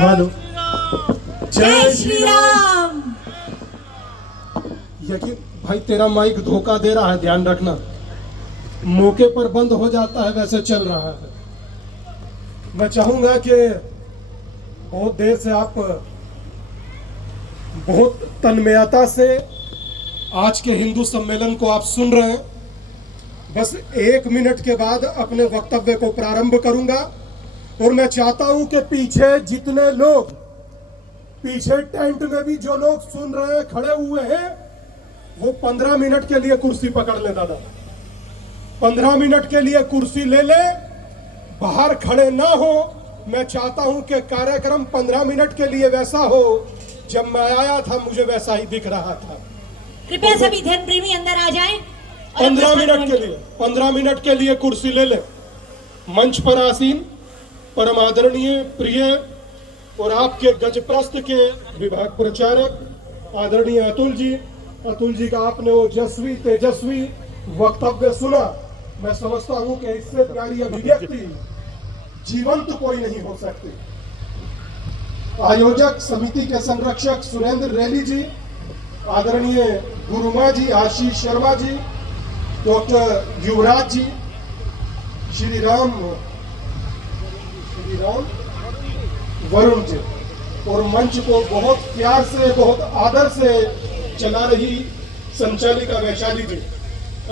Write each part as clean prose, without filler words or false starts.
Hello, जय श्री राम। यकीन भाई तेरा माइक धोखा दे रहा है, ध्यान रखना। मौके पर बंद हो जाता है, वैसे चल रहा है। मैं चाहूंगा कि बहुत देर से आप बहुत तन्मयता से आज के हिंदू सम्मेलन को आप सुन रहे हैं। बस 1 मिनट के बाद अपने वक्तव्य को प्रारंभ करूंगा और मैं चाहता हूं कि पीछे जितने लोग, पीछे टेंट में भी जो लोग सुन रहे हैं, खड़े हुए हैं, वो 15 मिनट के लिए कुर्सी पकड़ ले। दादा 15 मिनट के लिए कुर्सी ले ले, बाहर खड़े ना हो। मैं चाहता हूं कि कार्यक्रम 15 मिनट के लिए वैसा हो, जब मैं आया था मुझे वैसा ही दिख रहा था। कृपया सभी धर्म प्रेमी अंदर आ जाएं। 15 मिनट के लिए, 15 मिनट के लिए कुर्सी ले ले। मंच पर आसीन परम आदरणीय, प्रिय और आपके गजप्रस्थ के विभाग प्रचारक आदरणीय अतुल जी का आपने वो जस्वी तेजस्वी वक्तव्य सुना। मैं समझता हूं कि इससे प्यारी अभिव्यक्ति जीवंत कोई नहीं हो सकती। आयोजक समिति के संरक्षक सुरेंद्र रैली जी, आदरणीय गुरुमा जी, आशीष शर्मा जी, डॉक्टर युवराज जी, श्री राम वरुण जी, और मंच को बहुत प्यार से, बहुत आदर से चला रही संचालिका वैशाली जी।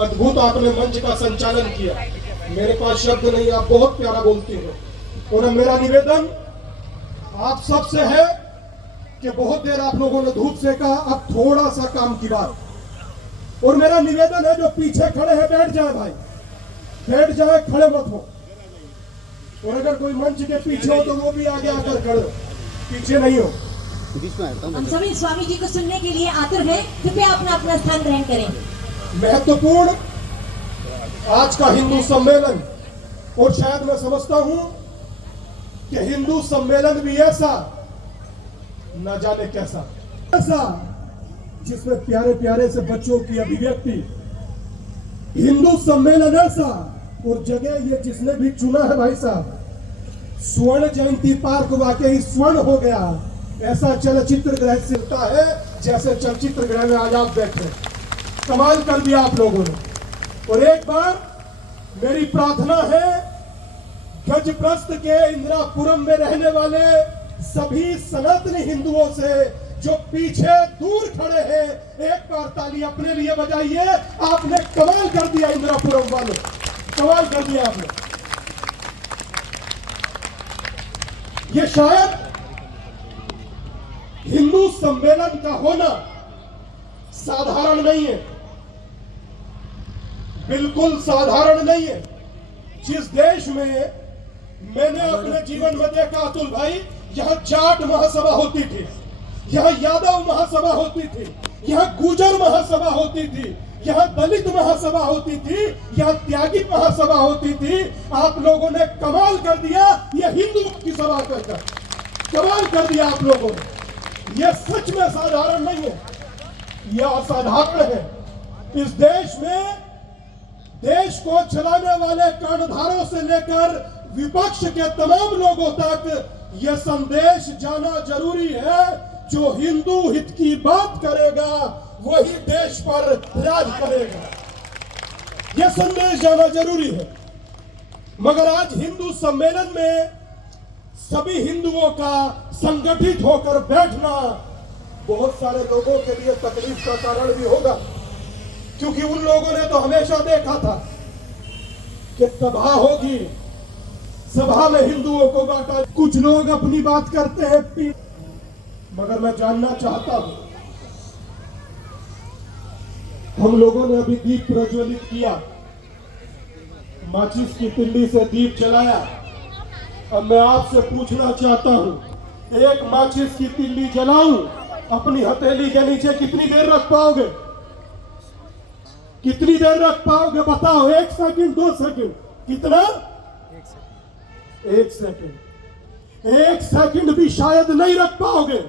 अद्भुत आपने मंच का संचालन किया। मेरे पास शब्द नहीं, आप बहुत प्यारा बोलती हो। और मेरा निवेदन आप सबसे है कि बहुत देर आप लोगों ने धूप सेका, अब थोड़ा सा काम की बात। और मेरा निवेदन है, जो पीछे खड़े हैं बैठ जाए भाई, बैठ जाए, खड़े मत हो। और अगर कोई मंच के पीछे हो तो वो भी आगे आकर खड़े हो, पीछे नहीं हो। हम सभी स्वामी जी को सुनने के लिए आतुर हैं। कृपया अपना अपना स्थान ग्रहण करें। महत्वपूर्ण आज का हिंदू सम्मेलन, और शायद मैं समझता हूं कि हिंदू सम्मेलन भी ऐसा, न जाने कैसा, ऐसा जिसमें प्यारे प्यारे से बच्चों की अभिव्यक्ति। हिंदू सम्मेलन ऐसा, और जगह ये जिसने भी चुना है भाई साहब, स्वर्ण जयंती पार्क वाकई स्वर्ण हो गया। ऐसा चलचित्र गृह सिलता है जैसे चलचित्र गृह में आज आप बैठे। कमाल कर दिया आप लोगों ने। और एक बार मेरी प्रार्थना है, गजप्रस्थ के इंदिरापुरम में रहने वाले सभी सनातनी हिंदुओं से जो पीछे दूर खड़े हैं, एक बार ताली अपने लिए बजाइए। आपने कमाल कर दिया इंदिरापुरम वालों, कमाल कर दिया आपने। ये शायद हिंदू सम्मेलन का होना साधारण नहीं है, बिल्कुल साधारण नहीं है। जिस देश में मैंने अपने जीवन में देखा अतुल भाई, यहां जाट महासभा होती थी, यहां यादव महासभा होती थी, यहां गुर्जर महासभा होती थी, यहां दलित महासभा होती थी, यहां त्यागी महासभा होती थी। आप लोगों ने कमाल कर दिया, ये हिंदुओं की सभा कर कमाल कर दिया आप लोगों ने। ये सच में साधारण नहीं है, यह असाधारण है। इस देश में देश को चलाने वाले कर्णधारों से लेकर विपक्ष के तमाम लोगों तक यह संदेश जाना जरूरी है, जो हिंदू हित की बात करेगा वही देश पर राज करेगा। यह संदेश जाना जरूरी है। मगर आज हिंदू सम्मेलन में सभी हिंदुओं का संगठित होकर बैठना बहुत सारे लोगों के लिए तकलीफ का कारण भी होगा, क्योंकि उन लोगों ने तो हमेशा देखा था कि सभा होगी, सभा में हिंदुओं को बांटा। कुछ लोग अपनी बात करते हैं, मगर मैं जानना चाहता हूं, हम लोगों ने अभी दीप प्रज्वलित किया, माचिस की तिल्ली से दीप जलाया। अब मैं आपसे पूछना चाहता हूं, एक माचिस की तिल्ली जलाऊं अपनी हथेली के नीचे कितनी देर रख पाओगे? कितनी देर रख पाओगे बताओ? 1 सेकंड, 2 सेकंड, कितना? 1 सेकंड। 1 सेकंड भी शायद नहीं रख पाओगे।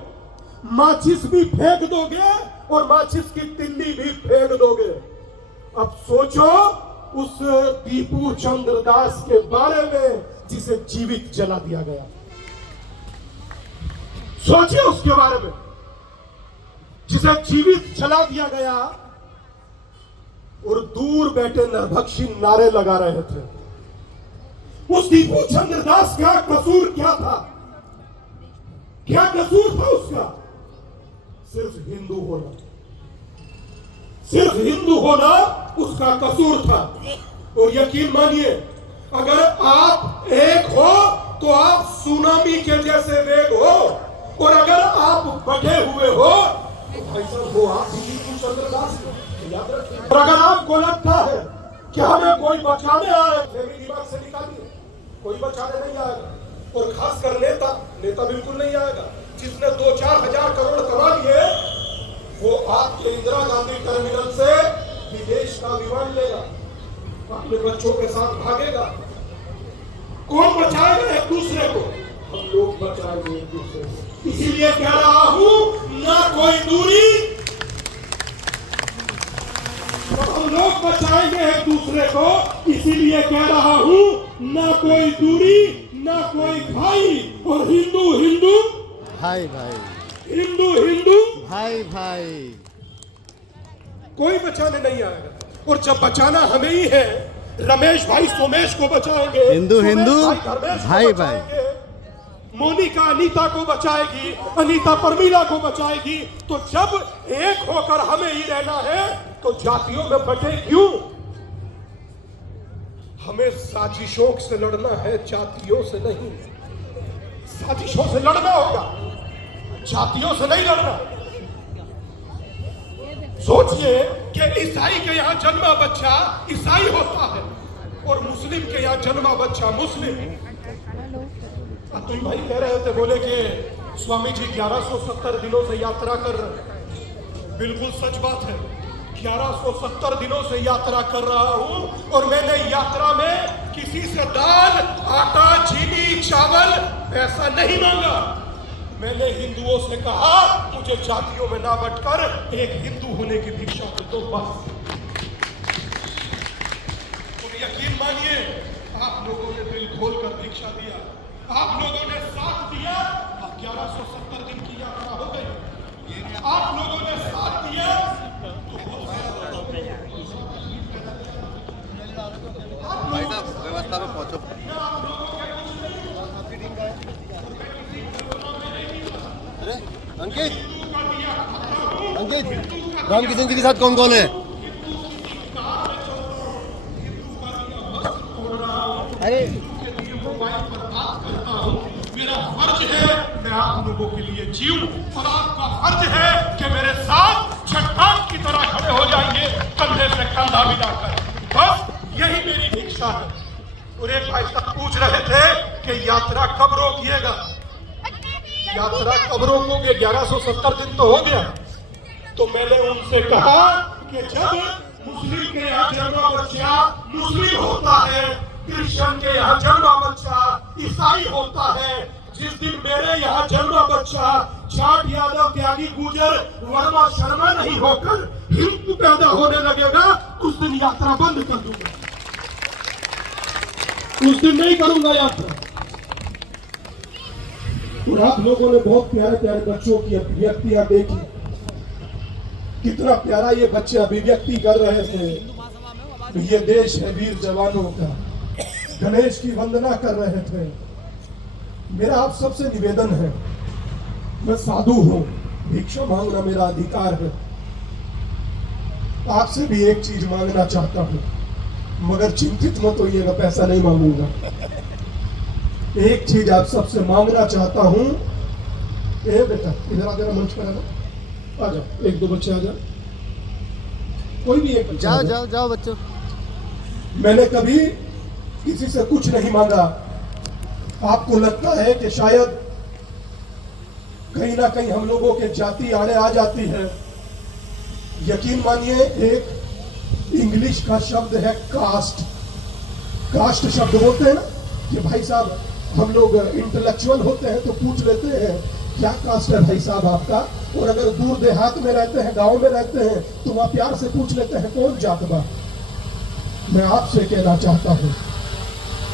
माचिस भी फेंक दोगे और माचिस की तिल्ली भी फेंक दोगे। अब सोचो उस दीपू चंद्र दास के बारे में जिसे जीवित जला दिया गया। सोचिए उसके बारे में, जिसे जीवित जला दिया गया और दूर बैठे नरभक्षी नारे लगा रहे थे। उस दीपू चंद्र दास का कसूर क्या था? क्या कसूर था उसका? सिर्फ हिंदू होना, सिर्फ हिंदू होना उसका कसूर था। और यकीन मानिए, अगर आप एक हो तो आप सुनामी के जैसे वेग हो, और अगर आप बढ़े हुए हो तो भाई साहब वो आप दीपू चंद्र दास याद रखिए। और अगर आपको लगता है कि हमें कोई बचाने आए, मेरे दिमाग से निकालिए, कोई बचाने नहीं आएगा। और खासकर नेता बिल्कुल नहीं आएगा। जिसने 2-4 हजार करोड़ कमा लिए, वो आपके इंदिरा गांधी टर्मिनल से विदेश का विमान लेगा, अपने बच्चों के साथ भागेगा। कौन बचाएगा एक दूसरे को? हम लोग बचाएंगे एक दूसरे को। इसीलिए कह रहा हूं, ना कोई दूरी, तो हम लोग बचाएंगे एक दूसरे को। इसीलिए कह रहा हूं, ना कोई दूरी, ना कोई भाई, और हिंदू हिंदू भाई भाई, हिंदू हिंदू भाई भाई, कोई बचाने नहीं आएगा। और जब बचाना हमें ही है, रमेश भाई सोमेश को बचाएंगे, हिंदू हिंदू सोमेश भाई धर्मेश को भाई बचाएंगे, मोनिका अनीता को बचाएगी, अनीता परमीला को बचाएगी। तो जब एक होकर हमें ही रहना है तो जातियों में बटे क्यों? हमें साजिशों से लड़ना है, जातियों से नहीं। साजिशों से लड़ना होगा, जातियों से नहीं लड़ना। सोचिए कि ईसाई के यहाँ जन्मा बच्चा ईसाई होता है और मुस्लिम के यहाँ जन्मा बच्चा मुस्लिम। अतुल भाई कह रहे थे, बोले कि स्वामी जी 1170 दिनों से यात्रा कर रहे हैं। बिल्कुल सच बात है, 1170 दिनों से यात्रा कर रहा हूं और मैंने यात्रा में किसी से दाल, आटा, चीनी, चावल, पैसा नहीं मांगा। मैंने हिंदुओं से कहा, मुझे जातियों में ना बंटकर एक हिंदू होने की भिक्षा दो बस। तो यकीन मानिए, आप लोगों ने दिल खोलकर भिक्षा दिया, आप लोगों ने साथ दिया। अब 1170 दिन की यात्रा हो गई, आप लोगों ने साथ दिया तो भाई साहब व्यवस्था में पहुंचो। अरे अंकित, राम किशन जी के साथ कौन कौन है? अरे मेरा फर्ज है मैं आप लोगों के लिए जीऊं, और आपका फर्ज है कि मेरे साथ चट्टान की तरह खड़े हो जाइए, कंधे से कंधा मिलाकर। बस यही मेरी भिक्षा है। और एक भाई साहब पूछ रहे थे कि यात्रा कब रोकिएगा? यात्रा कब रोकोगे? 1170 दिन तो हो गया। तो मैंने उनसे कहा कि जब मुस्लिम के यहाँ जन्मा बच्चा मुस्लिम होता है, क्रिश्चियन के यहाँ जन्मा बच्चा ईसाई होता है, जिस दिन मेरे यहाँ जन्मा बच्चा जाट, यादव, त्यागी, गुजर, वर्मा, शर्मा नहीं होकर हिंदू पैदा होने लगेगा, उस दिन यात्रा बंद कर दूंगा। उस दिन नहीं करूंगा यात्रा। और आप लोगों ने बहुत प्यारे प्यारे बच्चों की अभिव्यक्तियां देखी, कितना प्यारा ये बच्चे अभिव्यक्ति कर रहे थे। ये देश है वीर जवानों का, गणेश की वंदना कर रहे थे। मेरा आप सबसे निवेदन है, मैं साधु हूं, भिक्षा मांगना मेरा अधिकार है। आपसे भी एक चीज मांगना चाहता हूं, मगर चिंतित मत होइएगा, पैसा नहीं मांगूंगा। एक चीज आप सबसे मांगना चाहता हूं। ए बेटा इधर आ जरा, मंच पर आ जाओ, एक दो बच्चे आ जाओ, कोई भी एक जाओ जाओ जाओ बच्चों। मैंने कभी किसी से कुछ नहीं मांगा। आपको लगता है कि शायद कहीं ना कहीं हम लोगों के जाति आड़े आ जाती है। यकीन मानिए, एक इंग्लिश का शब्द है कास्ट। कास्ट शब्द बोलते हैं ना कि भाई साहब, हम लोग इंटेलेक्चुअल होते हैं तो पूछ लेते हैं क्या कास्ट है भाई साहब आपका, और अगर दूर देहात में रहते हैं, गांव में रहते हैं, तो वहां प्यार से पूछ लेते हैं कौन जात बा। मैं आपसे कहना चाहता हूं,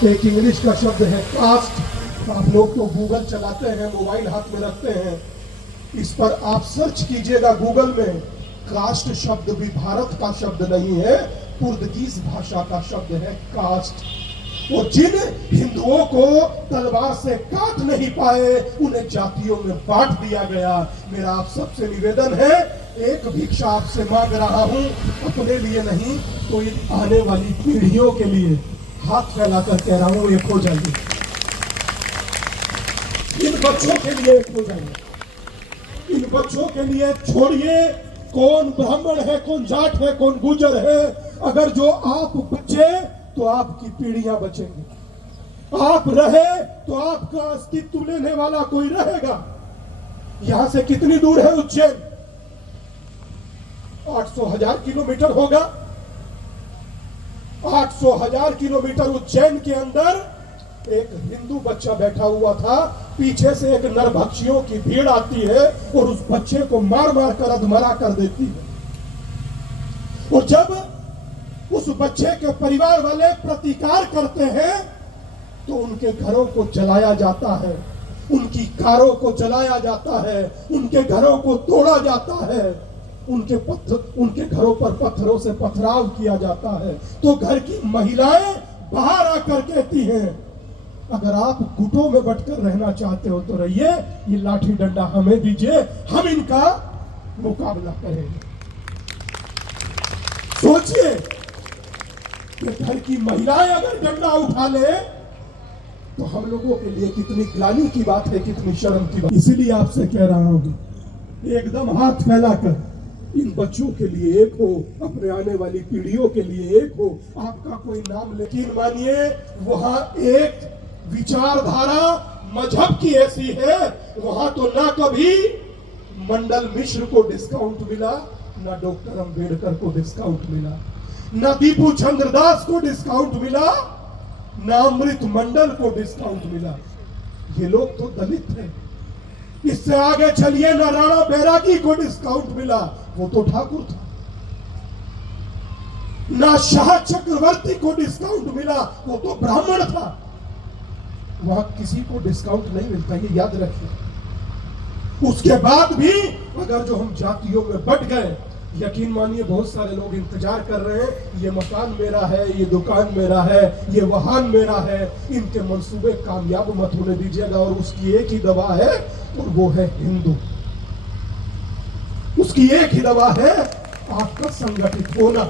एक इंग्लिश का शब्द है कास्ट, आप लोग तो गूगल चलाते हैं, मोबाइल हाथ में रखते हैं, इस पर आप सर्च कीजिएगा गूगल में, कास्ट शब्द भी भारत का शब्द नहीं है, पुर्तगीज भाषा का शब्द है कास्ट। और जिन हिंदुओं को तलवार से काट नहीं पाए उन्हें जातियों में बांट दिया गया। मेरा आप सबसे निवेदन है, एक भिक्षा आपसे मांग रहा हूं, अपने लिए नहीं तो इन आने वाली पीढ़ियों के लिए हाथ फैलाकर कह रहा हूं, एक हो जाइए, इन बच्चों के लिए एक हो जाइए। इन बच्चों के लिए छोड़िए कौन ब्राह्मण है, कौन जाट है, कौन गुजर है, अगर जो आप बचे तो आपकी पीढ़ियां बचेंगी। आप रहे तो आपका अस्तित्व लेने वाला कोई रहेगा। यहां से कितनी दूर है उज्जैन? 800,000 किलोमीटर होगा। 800,000 किलोमीटर उज्जैन के अंदर एक हिंदू बच्चा बैठा हुआ था, पीछे से एक नरभक्षियों की भीड़ आती है और उस बच्चे को मार मार कर अधमरा कर देती है। और जब उस बच्चे के परिवार वाले प्रतिकार करते हैं तो उनके घरों को जलाया जाता है, उनकी कारों को जलाया जाता है, उनके घरों को तोड़ा जाता है, उनके घरों पर पत्थरों से पथराव किया जाता है। तो घर की महिलाएं बाहर आकर कहती हैं, अगर आप गुटों में बटकर रहना चाहते हो तो रहिए, ये लाठी डंडा हमें दीजिए, हम इनका मुकाबला करेंगे। सोचिए कि घर की महिलाएं अगर डंडा उठा ले तो हम लोगों के लिए कितनी ग्लानि की बात है, कितनी शर्म की बात। इसीलिए आपसे कह रहा हूं, एकदम हाथ फैलाकर इन बच्चों के लिए एक हो, अपने आने वाली पीढ़ियों के लिए एक हो। आपका कोई नाम लेकिन मानिए वहां एक विचारधारा मजहब की ऐसी है, वहां तो ना कभी मंडल मिश्र को डिस्काउंट मिला, ना डॉक्टर अंबेडकर को डिस्काउंट मिला, ना दीपू चंद्रदास को डिस्काउंट मिला, ना अमृत मंडल को डिस्काउंट मिला। ये लोग तो दलित थे। इससे आगे चलिए, ना राणा बैरागी को डिस्काउंट मिला, वो तो ठाकुर था। ना शाह चक्रवर्ती को डिस्काउंट मिला, वो तो ब्राह्मण था। वहां किसी को डिस्काउंट नहीं मिलता, ये याद रखिए। उसके बाद भी अगर जो हम जातियों में बट गए, यकीन मानिए बहुत सारे लोग इंतजार कर रहे हैं, ये मकान मेरा है, ये दुकान मेरा है, ये वाहन मेरा है। इनके मंसूबे कामयाब मत होने दीजिएगा। और उसकी एक ही दवा है और वो है हिंदू। उसकी एक ही दवा है आपका संगठित होना।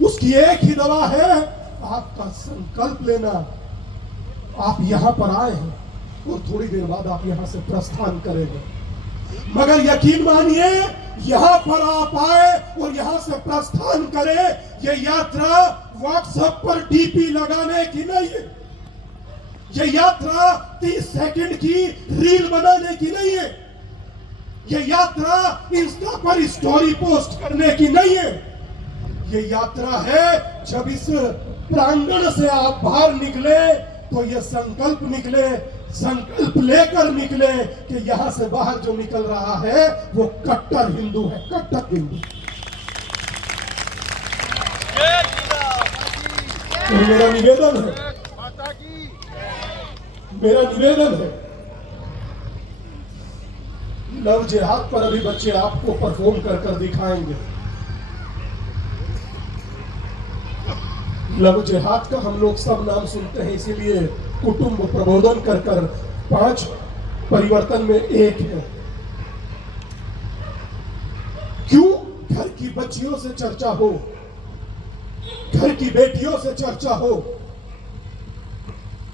उसकी एक ही दवा है आपका संकल्प लेना। आप यहां पर आए हैं और थोड़ी देर बाद आप यहां से प्रस्थान करेंगे, मगर यकीन मानिए यहां पर आप आए और यहां से प्रस्थान करें, ये यात्रा व्हाट्सएप पर डीपी लगाने की नहीं है। ये यात्रा 30 सेकंड की रील बनाने की नहीं है। ये यात्रा इंस्टा पर स्टोरी पोस्ट करने की नहीं है। ये यात्रा है, जब इस प्रांगण से आप बाहर निकले तो ये संकल्प निकले, संकल्प लेकर निकले कि यहां से बाहर जो निकल रहा है वो कट्टर हिंदू है, कट्टर हिंदू। तो मेरा निवेदन है, मेरा निवेदन है, लव जिहाद पर अभी बच्चे आपको परफॉर्म कर दिखाएंगे। लव जिहाद का हम लोग सब नाम सुनते हैं, इसीलिए कुटुंब प्रबोधन कर 5 परिवर्तन में एक है। क्यों? घर की बच्चियों से चर्चा हो, घर की बेटियों से चर्चा हो।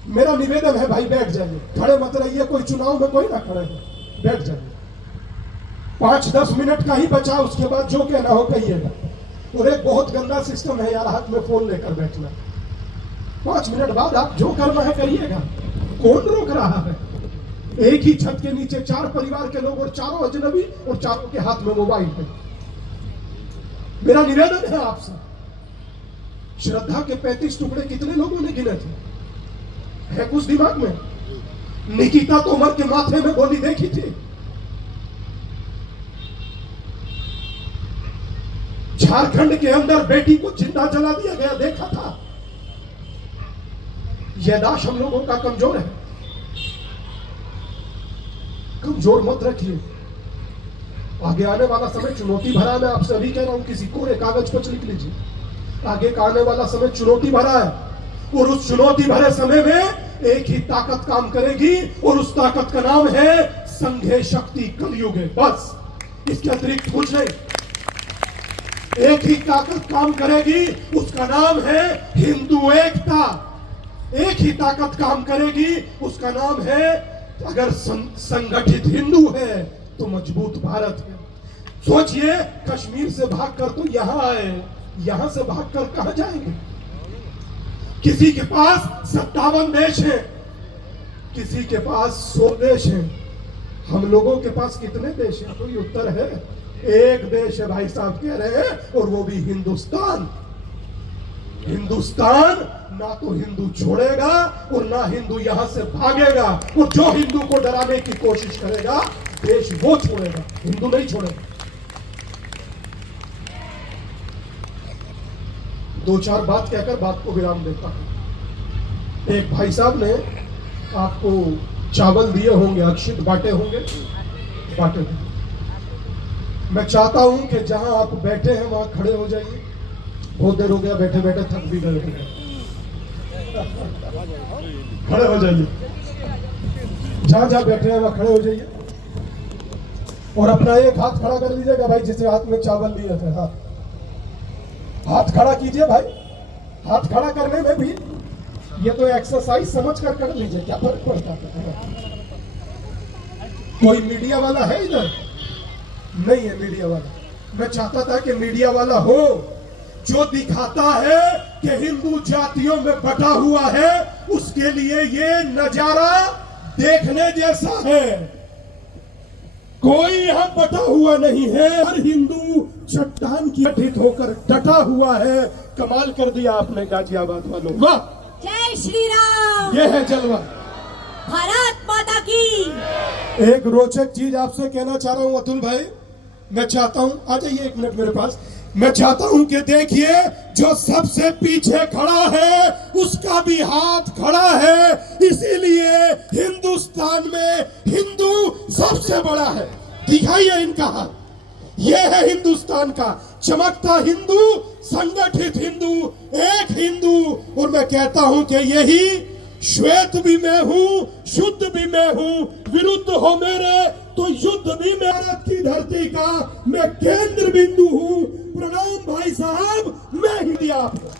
मेरा निवेदन है भाई, बैठ जाइए, खड़े मत रहिए। कोई चुनाव में कोई ना खड़े हो, बैठ जाइए। 5-10 मिनट का ही बचा, उसके बाद जो कहना हो कहिएगा। और एक बहुत गंदा सिस्टम है यार, हाथ में फोन लेकर बैठना। 5 मिनट बाद आप जो करना है करिएगा, कौन रोक रहा है? एक ही छत के नीचे 4 परिवार के लोग और चारों अजनबी और चारों के हाथ में मोबाइल है। मेरा निवेदन है आपसे, श्रद्धा के 35 टुकड़े कितने लोगों ने गिने थे? है कुछ दिमाग में? निकिता तोमर के माथे में गोली देखी थी? झारखंड के अंदर बेटी को जिंदा जला दिया गया, देखा था? यादाश्त हम लोगों का कमजोर है। कमजोर मत रखिए। आगे आने वाला समय चुनौती भरा है। मैं आपसे अभी कह रहा हूं, किसी कोरे कागज पर लिख लीजिए, आगे का आने वाला समय चुनौती भरा है। और उस चुनौती भरे समय में एक ही ताकत काम करेगी, और उस ताकत का नाम है संघे शक्ति कलयुगे। बस, इसके अतिरिक्त कुछ नहीं। एक ही ताकत काम करेगी, उसका नाम है हिंदू एकता। एक ही ताकत काम करेगी, उसका नाम है, अगर संगठित हिंदू है तो मजबूत भारत है। सोचिए, कश्मीर से भागकर तो यहां आए, यहां से भागकर कहां जाएंगे? किसी के पास 57 देश है, किसी के पास 100 देश है। हम लोगों के पास कितने देश हैं? कोई उत्तर है? एक देश है भाई साहब कह रहे हैं, और वो भी हिंदुस्तान। हिंदुस्तान ना तो हिंदू छोड़ेगा और ना हिंदू यहां से भागेगा। और जो हिंदू को डराने की कोशिश करेगा, देश वो छोड़ेगा, हिंदू नहीं छोड़ेगा। दो चार बात कहकर बात को विराम देता हूं। एक भाई साहब ने आपको चावल दिए होंगे, अक्षित बांटे होंगे, बांटे होंगे। मैं चाहता हूं कि जहां आप बैठे हैं वहां खड़े हो जाइए। बहुत देर हो गया बैठे बैठे, थक भी गए होंगे। खड़े हो जाइए, जहां जहां बैठे हैं वहां खड़े हो जाइए, और अपना एक हाथ खड़ा कर लीजिएगा भाई, जिससे हाथ में चावल लिए थे। हाथ खड़ा कीजिए भाई। हाथ खड़ा करने में भी ये तो एक्सरसाइज समझ कर लीजिए, क्या फर्क पड़ता है? कोई मीडिया वाला है इधर? नहीं है मीडिया वाला। मैं चाहता था कि मीडिया वाला हो जो दिखाता है कि हिंदू जातियों में बटा हुआ है। उसके लिए ये नजारा देखने जैसा है। कोई यहां बटा हुआ नहीं है, हर हिंदू चट्टान की गठित होकर डटा हुआ है। कमाल कर दिया आपने गाजियाबाद वालों, वाह! जय श्री राम। ये है जलवा। भारत माता की। एक रोचक चीज आपसे कहना चाह रहा हूं अतुल भाई। मैं चाहता हूं, आ जाइए एक मिनट मेरे पास। मैं चाहता हूं कि देखिए, जो सबसे पीछे खड़ा है उसका भी हाथ खड़ा है। इसीलिए हिंदुस्तान में हिंदू सबसे बड़ा है। दिखाइए इनका हाथ। यह है हिंदुस्तान का चमकता हिंदू, संगठित हिंदू, एक हिंदू। और मैं कहता हूं कि यही श्वेत भी मैं हूं, शुद्ध भी मैं हूं। विरुद्ध हो मेरे तो युद्ध भी मैं। भारत की धरती का मैं केंद्र बिंदु हूं। प्रणाम भाई साहब, मैं ही दिया आपको।